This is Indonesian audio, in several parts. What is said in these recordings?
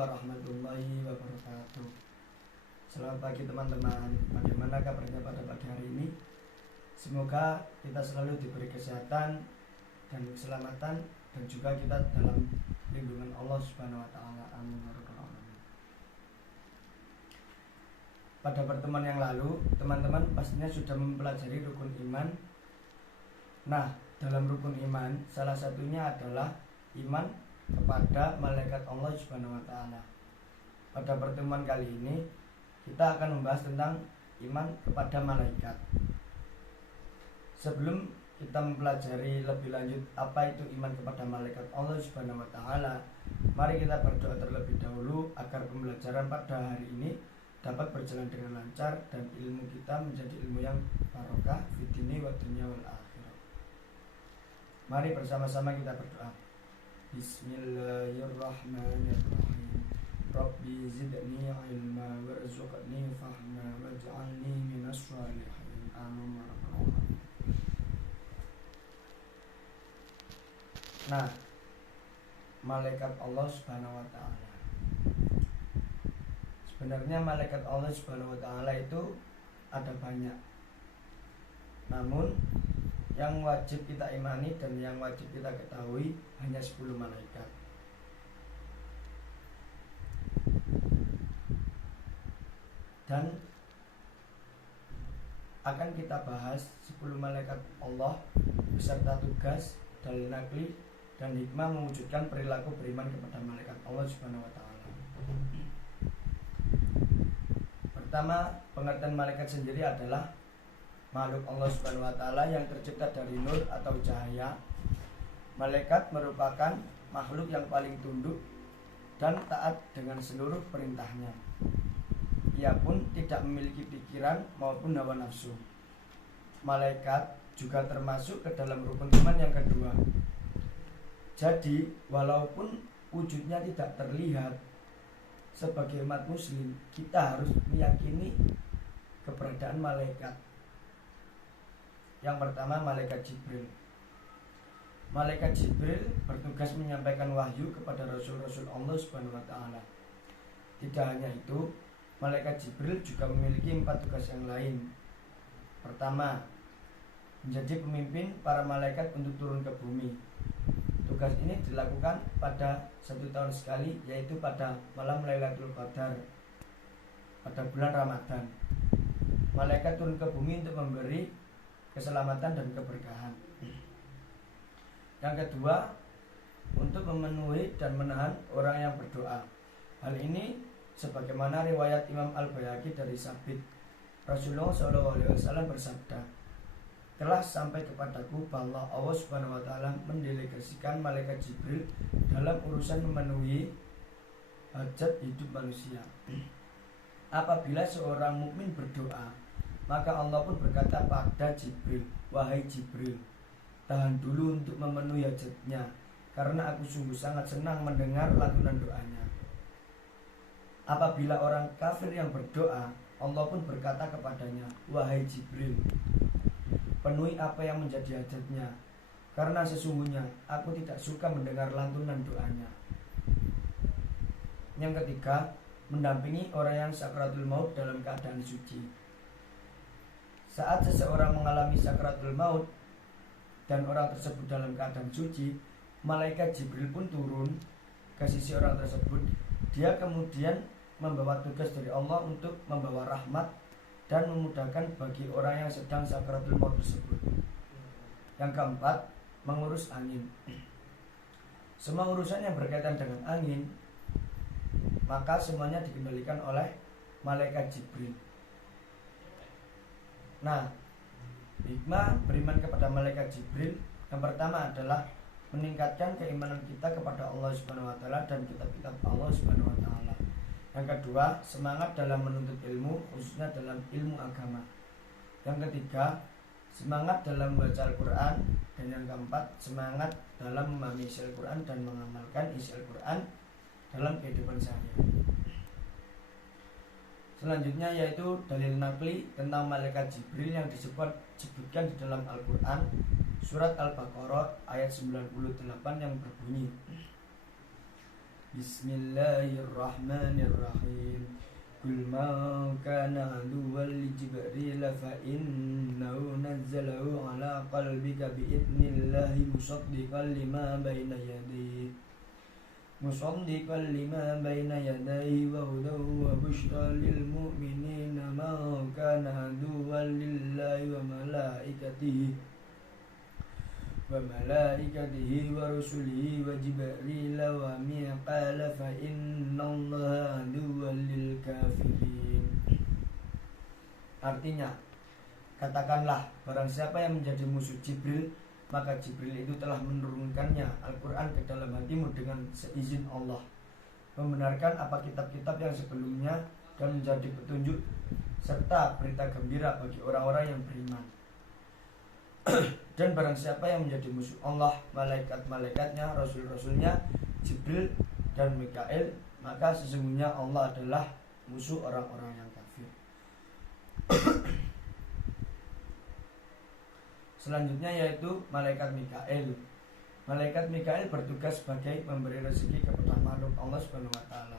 warahmatullahi wabarakatuh. Selamat pagi teman-teman. Bagaimana kabarnya pada pagi hari ini? Semoga kita selalu diberi kesehatan dan keselamatan, dan juga kita dalam lindungan Allah Subhanahu wa taala. Amin ya rabbal alamin. Pada pertemuan yang lalu, teman-teman pastinya sudah mempelajari rukun iman. Nah, dalam rukun iman salah satunya adalah iman kepada malaikat Allah Subhanahu wa taala. Pada pertemuan kali ini kita akan membahas tentang iman kepada malaikat. Sebelum kita mempelajari lebih lanjut apa itu iman kepada malaikat Allah Subhanahu wa taala, mari kita berdoa terlebih dahulu agar pembelajaran pada hari ini dapat berjalan dengan lancar dan ilmu kita menjadi ilmu yang barokah fid dini wa dunya wal akhirah. Mari bersama-sama kita berdoa. Bismillahirrahmanirrahim. Rabbi zidni ilma warzuqni fahma waj'alni minas shalihin. Amin ya rabbal alamin. Nah, malaikat Allah Subhanahu wa taala. Sebenarnya malaikat Allah Subhanahu wa taala itu ada banyak. Namun yang wajib kita imani dan yang wajib kita ketahui hanya 10 malaikat. Dan akan kita bahas 10 malaikat Allah beserta tugas, dalil naqli dan hikmah mewujudkan perilaku beriman kepada malaikat Allah Subhanahu wa taala. Pertama, pengertian malaikat sendiri adalah makhluk Allah Subhanahu wa taala yang tercipta dari nur atau cahaya. Malaikat merupakan makhluk yang paling tunduk dan taat dengan seluruh perintahnya. Ia pun tidak memiliki pikiran maupun hawa nafsu. Malaikat juga termasuk ke dalam rukun iman yang kedua. Jadi, walaupun wujudnya tidak terlihat, sebagai umat muslim kita harus meyakini keberadaan malaikat. Yang pertama, malaikat Jibril. Malaikat Jibril bertugas menyampaikan wahyu kepada rasul-rasul Allah Subhanahu wa taala. Tidak hanya itu, malaikat Jibril juga memiliki 4 tugas yang lain. Pertama, menjadi pemimpin para malaikat untuk turun ke bumi. Tugas ini dilakukan pada 1 tahun sekali, yaitu pada malam Lailatul Qadar pada bulan Ramadan. Malaikat turun ke bumi untuk memberi keselamatan dan keberkahan. Yang kedua, untuk memenuhi dan menahan orang yang berdoa. Hal ini sebagaimana riwayat Imam Al-Baihaqi dari Sabit, Rasulullah SAW bersabda, telah sampai kepadaku bahwa Allah Subhanahu wa taala mendelegasikan malaikat Jibril dalam urusan memenuhi hajat hidup manusia. Apabila seorang mukmin berdoa, maka Allah pun berkata pada Jibril, wahai Jibril, tahan dulu untuk memenuhi hajatnya, karena aku sungguh sangat senang mendengar lantunan doanya. Apabila orang kafir yang berdoa, Allah pun berkata kepadanya, wahai Jibril, penuhi apa yang menjadi hajatnya, karena sesungguhnya aku tidak suka mendengar lantunan doanya. Yang ketiga, mendampingi orang yang sakratul maut dalam keadaan suci. Saat seseorang mengalami sakratul maut dan orang tersebut dalam keadaan suci, malaikat Jibril pun turun ke sisi orang tersebut. Dia kemudian membawa tugas dari Allah untuk membawa rahmat dan memudahkan bagi orang yang sedang sakratul maut tersebut. Yang keempat, mengurus angin. Semua urusan yang berkaitan dengan angin, maka semuanya dikendalikan oleh malaikat Jibril. Nah, hikmah beriman kepada malaikat Jibril yang pertama adalah meningkatkan keimanan kita kepada Allah Subhanahu wa taala dan kitab-kitab Allah Subhanahu wa taala. Yang kedua, semangat dalam menuntut ilmu, khususnya dalam ilmu agama. Yang ketiga, semangat dalam membaca Al-Quran. Dan yang keempat, semangat dalam memahami isi Al-Quran dan mengamalkan isi Al-Quran dalam kehidupan sehari-hari. Selanjutnya yaitu dalil naqli tentang malaikat Jibril yang disebutkan di dalam Al-Quran, surat Al-Baqarah ayat 98 yang berbunyi, Bismillahirrahmanirrahim. Qul ma kana aduwwan li Jibril fa innahu nazzalahu ala qalbika bi idnillahi musaddiqan lima baina yadayhi wa hudaw wa bushra lil mu'minina ma kana aduwwan lillahi wa malaikatihi wa rusulihi wa Jibril wa Mikala fa innallaha aduwwan lil kafirin. Artinya, katakanlah, barang siapa yang menjadi musuh Jibril, maka Jibril itu telah menurunkannya Al-Quran ke dalam hatimu dengan seizin Allah, membenarkan apa kitab-kitab yang sebelumnya dan menjadi petunjuk serta berita gembira bagi orang-orang yang beriman. Dan barang siapa yang menjadi musuh Allah, malaikat-malaikatnya, rasul-rasulnya, Jibril dan Mikail, maka sesungguhnya Allah adalah musuh orang-orang yang kafir. Selanjutnya yaitu malaikat Mikail. Malaikat Mikail bertugas sebagai pemberi rezeki kepada makhluk Allah Subhanahu wa taala.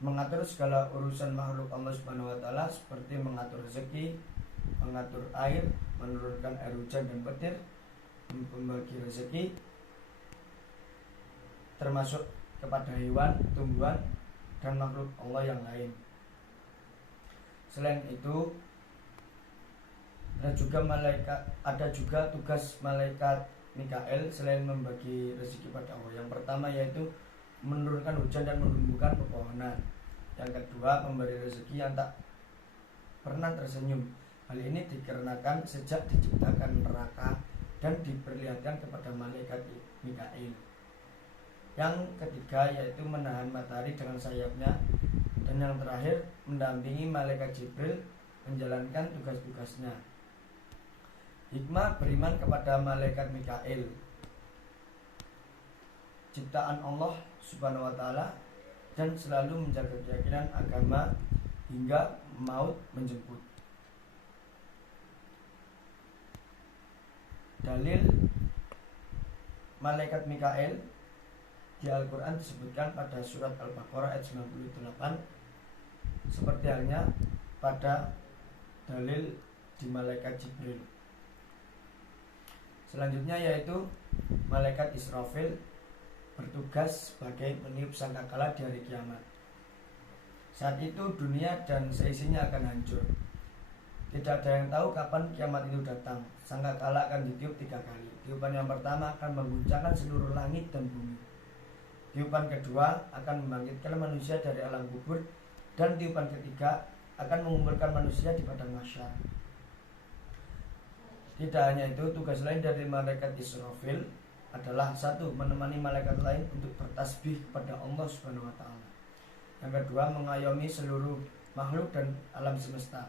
Mengatur segala urusan makhluk Allah Subhanahu wa taala seperti mengatur rezeki, mengatur air, menurunkan air hujan dan petir, membagi rezeki, termasuk kepada hewan, tumbuhan, dan makhluk Allah yang lain. Selain itu, ada juga tugas malaikat Mikail selain membagi rezeki pada Allah. Yang pertama yaitu menurunkan hujan dan menumbuhkan pepohonan. Yang kedua, memberi rezeki yang tak pernah tersenyum. Hal ini dikarenakan sejak diciptakan neraka dan diperlihatkan kepada malaikat Mikail. Yang ketiga yaitu menahan matahari dengan sayapnya. Dan yang terakhir, mendampingi malaikat Jibril menjalankan tugas-tugasnya. Hikmah beriman kepada malaikat Mikail, ciptaan Allah Subhanahu wa taala, dan selalu menjaga keyakinan agama hingga maut menjemput. Dalil malaikat Mikail di Al-Quran disebutkan pada surat Al-Baqarah ayat 98, seperti halnya pada dalil di malaikat Jibril. Selanjutnya yaitu malaikat Israfil bertugas sebagai meniup sangkakala di hari kiamat. Saat itu dunia dan seisinya akan hancur. Tidak ada yang tahu kapan kiamat itu datang. Sangkakala akan ditiup 3 kali. Tiupan yang pertama akan mengguncangkan seluruh langit dan bumi. Tiupan kedua akan membangkitkan manusia dari alam kubur. Dan tiupan ketiga akan mengumpulkan manusia di padang mahsyar. Tidak hanya itu, tugas lain dari malaikat Israfil adalah satu, menemani malaikat lain untuk bertasbih kepada Allah Subhanahu wa taala. Yang kedua, mengayomi seluruh makhluk dan alam semesta.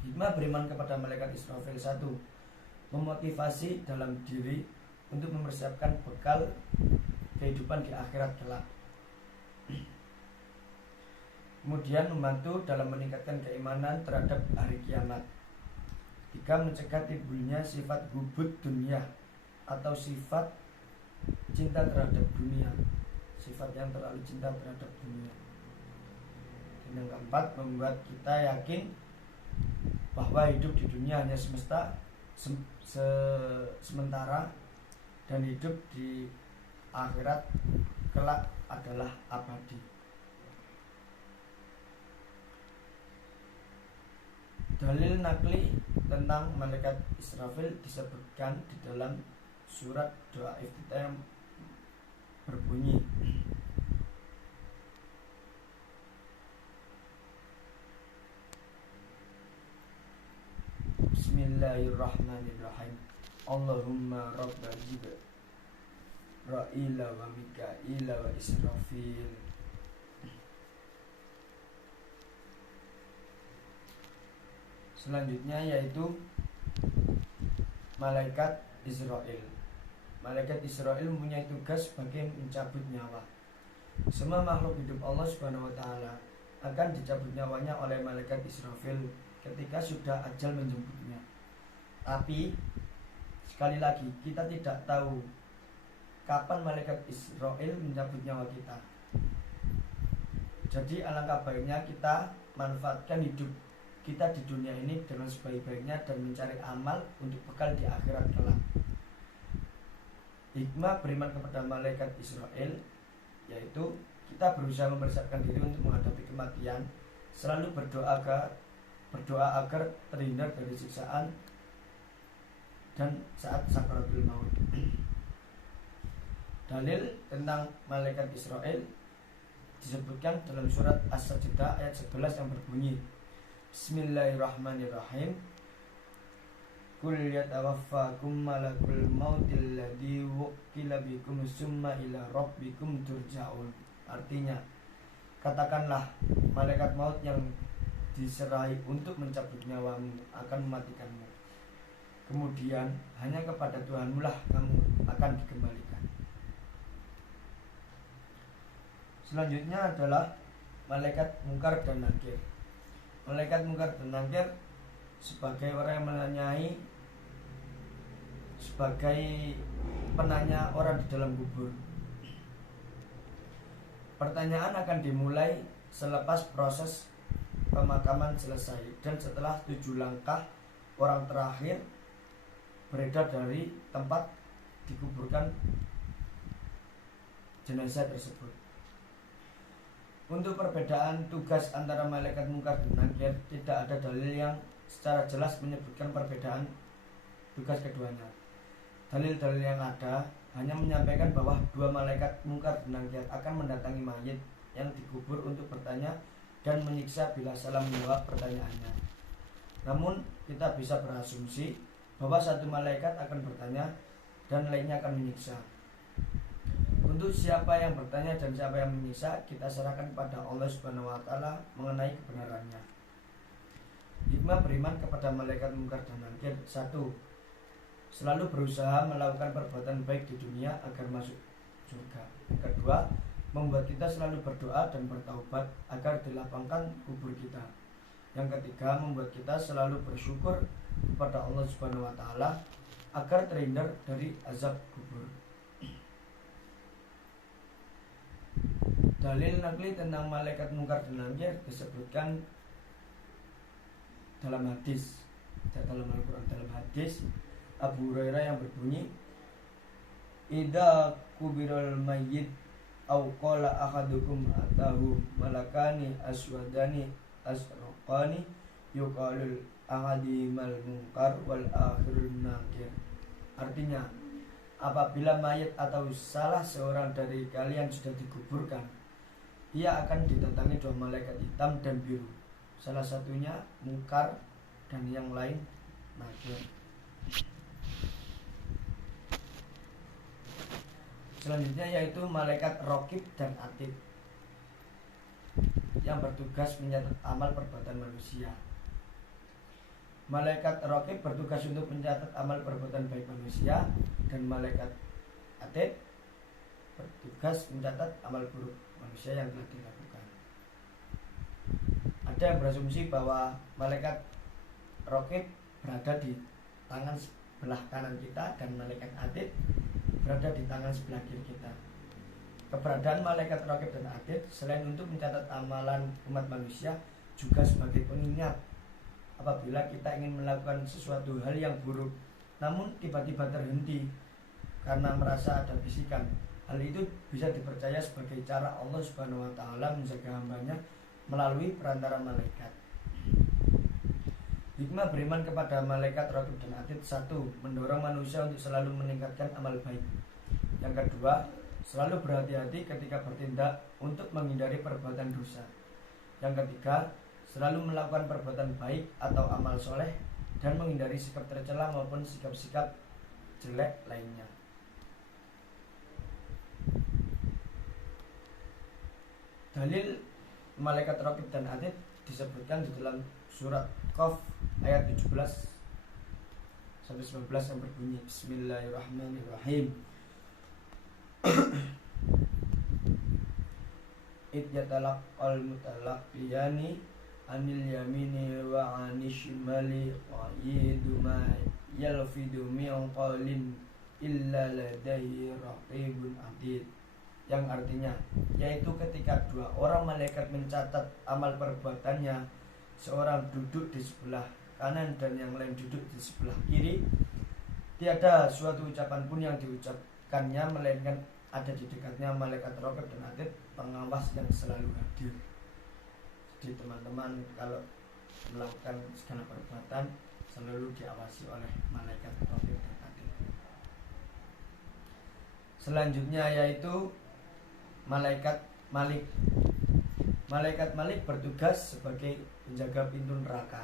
Hikmah beriman kepada malaikat Israfil: satu, memotivasi dalam diri untuk mempersiapkan bekal kehidupan di akhirat kelak. Kemudian membantu dalam meningkatkan keimanan terhadap hari kiamat. 3, mencegah timbulnya sifat hubud dunia atau sifat cinta terhadap dunia, sifat yang terlalu cinta terhadap dunia. Dan yang keempat, membuat kita yakin bahwa hidup di dunia hanya sementara dan hidup di akhirat kelak adalah abadi. Dalil nakli tentang malaikat Israfil disebutkan di dalam surat doa iftitah yang berbunyi, Bismillahirrahmanirrahim. Allahumma rabba Jibril wa Mikail wa Israfil. Selanjutnya yaitu malaikat Israel. Malaikat Israel mempunyai tugas sebagai mencabut nyawa. Semua makhluk hidup Allah Subhanahu wa taala akan dicabut nyawanya oleh malaikat Israfil ketika sudah ajal menjemputnya. Tapi sekali lagi, kita tidak tahu kapan malaikat Israel mencabut nyawa kita. Jadi alangkah baiknya kita manfaatkan hidup kita di dunia ini dengan sebaik-baiknya dan mencari amal untuk bekal di akhirat kelak. Hikmah beriman kepada malaikat Israel yaitu kita berusaha mempersiapkan diri untuk menghadapi kematian, selalu berdoa agar terhindar dari siksaan dan saat sakaratul maut. Dalil tentang malaikat Israel disebutkan dalam surat As-Sajdah ayat 11 yang berbunyi, Bismillahirrahmanirrahim. Qul yatawaffakum malakul mautil ladzi wukkila bikum summa ila rabbikum turja'un. Artinya, katakanlah malaikat maut yang diserahi untuk mencabut nyawamu akan mematikanmu. Kemudian hanya kepada Tuhanmu lah kamu akan dikembalikan. Selanjutnya adalah malaikat mungkar dan nakir. Malaikat mungkar dan nakir sebagai orang yang menanyai, sebagai penanya orang di dalam kubur. Pertanyaan akan dimulai selepas proses pemakaman selesai dan setelah 7 langkah orang terakhir beredar dari tempat dikuburkan jenazah tersebut. Untuk perbedaan tugas antara malaikat mungkar dan nakir, tidak ada dalil yang secara jelas menyebutkan perbedaan tugas keduanya. Dalil-dalil yang ada hanya menyampaikan bahwa 2 malaikat mungkar dan nakir akan mendatangi mayit yang dikubur untuk bertanya dan menyiksa bila salah menjawab pertanyaannya. Namun kita bisa berasumsi bahwa satu malaikat akan bertanya dan lainnya akan menyiksa. Untuk siapa yang bertanya dan siapa yang menyiksa, kita serahkan kepada Allah Subhanahu wa taala mengenai kebenarannya. Hikmah beriman kepada malaikat mungkar dan nakir. 1. Selalu berusaha melakukan perbuatan baik di dunia agar masuk surga. Yang kedua, membuat kita selalu berdoa dan bertaubat agar dilapangkan kubur kita. Yang ketiga, membuat kita selalu bersyukur kepada Allah Subhanahu wa taala agar terhindar dari azab kubur. Dalil nakli tentang malaikat mungkar dan nakir disebutkan dalam hadis, dalam Al-Quran, dalam hadis Abu Hurairah yang berbunyi, Idza kubiral mayyit aw qala ahadukum atahu malakani aswadani asraqani yuqalul ahadimal munkar wal akhirun nakir. Artinya, apabila mayat atau salah seorang dari kalian sudah dikuburkan, ia akan didatangi 2 malaikat hitam dan biru, salah satunya mungkar dan yang lain nakir. Selanjutnya yaitu malaikat Raqib dan Atid yang bertugas mencatat amal perbuatan manusia. Malaikat Raqib bertugas untuk mencatat amal perbuatan baik manusia, dan malaikat Atid bertugas mencatat amal buruk manusia yang telah dilakukan. Ada yang berasumsi bahwa malaikat Raqib berada di tangan sebelah kanan kita dan malaikat Atid berada di tangan sebelah kiri kita. Keberadaan malaikat Raqib dan Atid selain untuk mencatat amalan umat manusia, juga sebagai pengingat apabila kita ingin melakukan sesuatu hal yang buruk namun tiba-tiba terhenti karena merasa ada bisikan. Hal itu bisa dipercaya sebagai cara Allah Subhanahu wa taala menjaga hambanya melalui perantara malaikat. Hikmah beriman kepada malaikat Raqib dan Atid. 1. Mendorong manusia untuk selalu meningkatkan amal baik. Yang kedua, selalu berhati-hati ketika bertindak untuk menghindari perbuatan dosa. Yang ketiga, selalu melakukan perbuatan baik atau amal soleh dan menghindari sikap tercela maupun sikap-sikap jelek lainnya. Dalil malaikat Raqib dan Atid disebutkan di dalam surat Qaf ayat 17 sampai 19 yang berbunyi, Bismillahirrahmanirrahim. Id yatalaqal mutalaqiyani anil yamini wa anishimali wa yidu ma yalfidu min qawlin illa ladaihi raqibun atid, yang artinya yaitu ketika dua orang malaikat mencatat amal perbuatannya, seorang duduk di sebelah kanan dan yang lain duduk di sebelah kiri, tiada suatu ucapan pun yang diucapkannya melainkan ada di dekatnya malaikat raqib dan atid, pengawas yang selalu hadir. Jadi teman-teman kalau melakukan segala perbuatan selalu diawasi oleh malaikat raqib dan atid. Selanjutnya yaitu malaikat Malik. Malaikat Malik bertugas sebagai penjaga pintu neraka.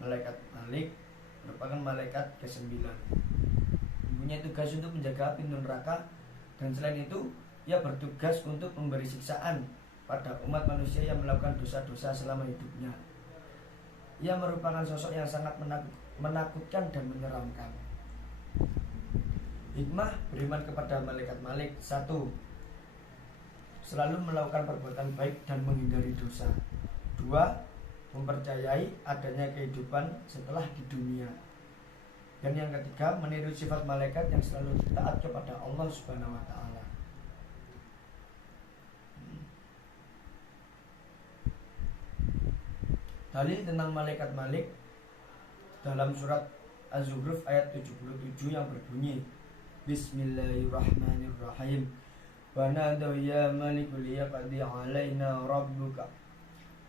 Malaikat Malik merupakan malaikat ke-9, mempunyai tugas untuk menjaga pintu neraka, dan selain itu ia bertugas untuk memberi siksaan pada umat manusia yang melakukan dosa-dosa selama hidupnya. Ia merupakan sosok yang sangat menakutkan dan menyeramkan. Hikmah beriman kepada malaikat Malik: 1. Selalu melakukan perbuatan baik dan menghindari dosa. 2. Mempercayai adanya kehidupan setelah di dunia. Dan yang ketiga, meniru sifat malaikat yang selalu taat kepada Allah Subhanahu wa taala. Dalil tentang malaikat Malik dalam surat Az-Zukhruf ayat 77 yang berbunyi, Bismillahirrahmanirrahim. Wa nadaw ya malikul yaqdi alaina rabbuka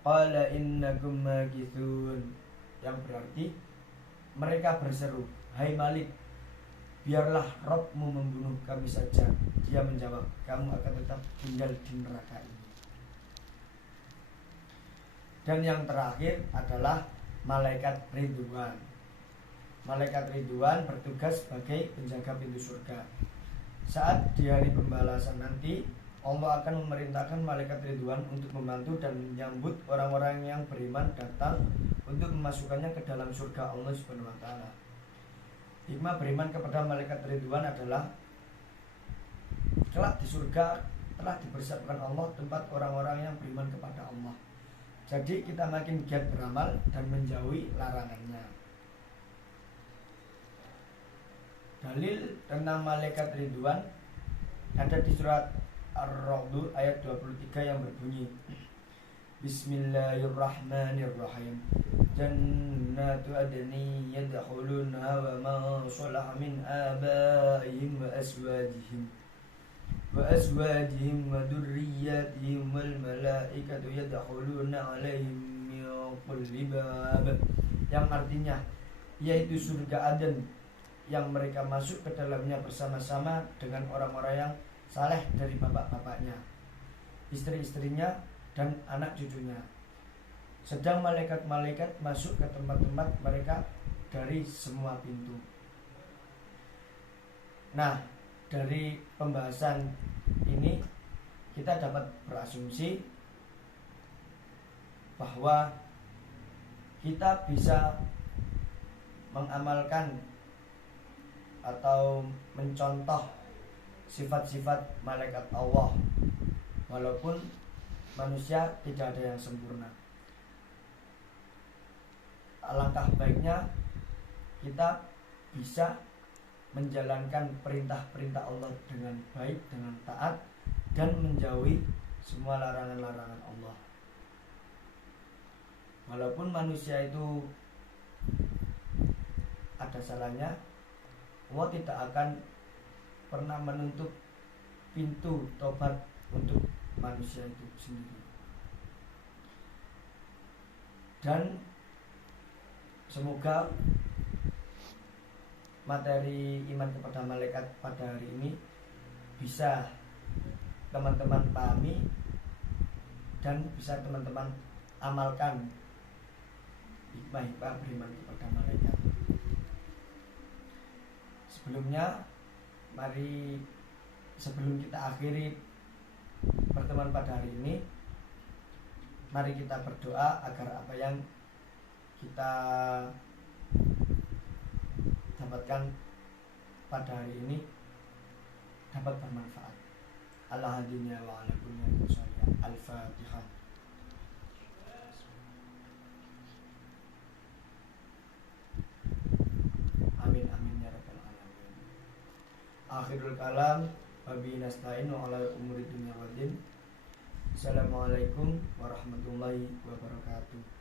qala innakum makithun, yang berarti mereka berseru, hai Malik, biarlah Rabbmu membunuh kami saja. Dia menjawab, kamu akan tetap tinggal di neraka ini. Dan yang terakhir adalah malaikat Ridwan. Malaikat Ridwan bertugas sebagai penjaga pintu surga. Saat di hari pembalasan nanti, Allah akan memerintahkan malaikat Ridwan untuk membantu dan menyambut orang-orang yang beriman datang untuk memasukkannya ke dalam surga Allah Subhanahu wa taala. Hikmah beriman kepada malaikat Ridwan adalah kelak di surga telah dipersiapkan Allah tempat orang-orang yang beriman kepada Allah. Jadi kita makin giat beramal dan menjauhi larangannya. Dalil tentang malaikat Ridwan ada di surat Ar-Ra'd ayat 23 yang berbunyi, Bismillahirrahmanirrahim. Jannatu adni yadkhuluna wa man salaha min abaihim wa azwajihim wa dhurriyyatihim wal malaikatu yadkhuluna alaihim min kulli bab, yang artinya yaitu surga Aden yang mereka masuk ke dalamnya bersama-sama dengan orang-orang yang saleh dari bapak-bapaknya, istri-istrinya, dan anak cucunya. Sedang malaikat-malaikat masuk ke tempat-tempat mereka dari semua pintu. Nah, dari pembahasan ini kita dapat berasumsi bahwa kita bisa mengamalkan atau mencontoh sifat-sifat malaikat Allah, walaupun manusia tidak ada yang sempurna. Alangkah baiknya kita bisa menjalankan perintah-perintah Allah dengan baik, dengan taat, dan menjauhi semua larangan-larangan Allah. Walaupun manusia itu ada salahnya, Allah tidak akan pernah menutup pintu tobat untuk manusia itu sendiri. Dan semoga materi iman kepada malaikat pada hari ini bisa teman-teman pahami dan bisa teman-teman amalkan hikmah-hikmah beriman kepada malaikat. Sebelumnya, mari sebelum kita akhiri pertemuan pada hari ini, mari kita berdoa agar apa yang kita dapatkan pada hari ini dapat bermanfaat. Allah hadinya wa ala kulli syai'in. Al-Fatihah. Amin amin ya rabbal alamin. Akhirul kalam, wabihi nasta'in wa ala umuri dunya waddin. Assalamualaikum warahmatullahi wabarakatuh.